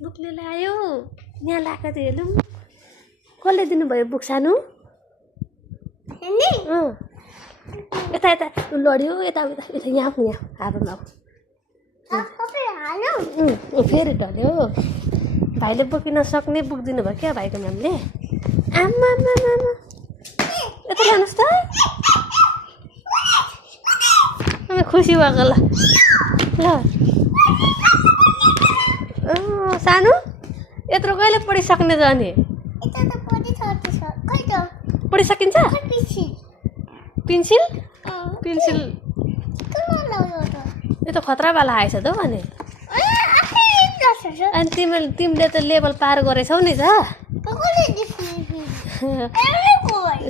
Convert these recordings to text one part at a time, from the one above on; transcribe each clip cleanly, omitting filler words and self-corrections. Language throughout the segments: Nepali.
बुकले ल्यायो यहाँ लाएको थियो हेर्नु कसले दिनुभयो बुक सानो यता यता लड्यो यता उता यता यहाँ हातमा फेरि ढल्यो भाइले बोकिन सक्ने बुक दिनुभयो क्या भाइको म्यामले आमा यता जानुहोस् त खुसी भएको ल सानो यत्रो कहिले पढिसक्ने जाने पढिसकिन्छ पेन्सिल यो त खतरावाला आएछ त भने अनि तिमीले त लेभल पार गरेछौ नि त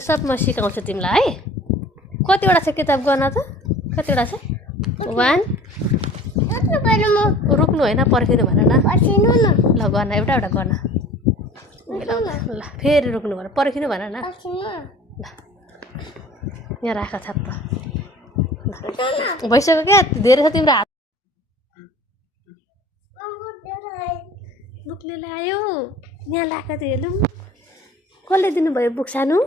सबमा सिकाउँछ तिमीलाई है कतिवटा छ किताब गर्न त कतिवटा छ 1 रोक्नु होइन पर्खिनु भन न ल गर्न एउटा गर्न ल फेरि रोक्नु भन पर्खिनु भन न ल यहाँ राख छाप भइसक्यो क्या धेरै छ तिम्रो हात बुकले ल्यायो यहाँ लाएको थियो हेर्नु कसले दिनुभयो बुक सानो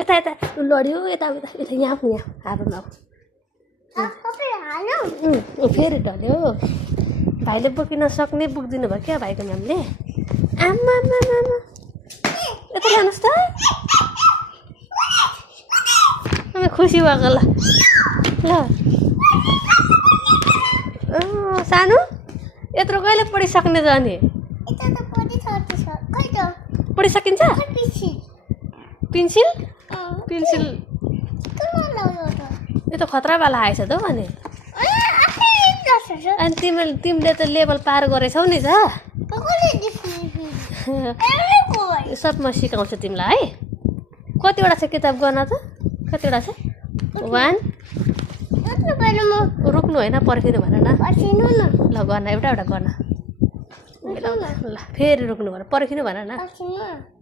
यता यता लड्यो यता उता यता यहाँ हातमा फेरि ढल्यो भाइले बोकिन सक्ने बुक दिनुभयो क्या भाइको म्यामले आमा यता जानुहोस् त खुसी भएको ल सानो यत्रो कहिले पढिसक्ने जाने पढिसकिन्छ पेन्सिल यो त खतरावाला आएछ त भने अनि तिमीले त लेभल पार गरेछौ नि त सबमा सिकाउँछ तिमीलाई है कतिवटा छ किताब गर्न त कतिवटा छ 1 रोक्नु होइन पर्खिनु भन न ल गर्न एउटा गर्न ल फेरि रोक्नु भन पर्खिनु भन न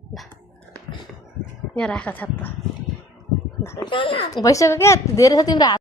ल यहाँ राख छाप भइसक्यो क्या धेरै छ तिम्रो हात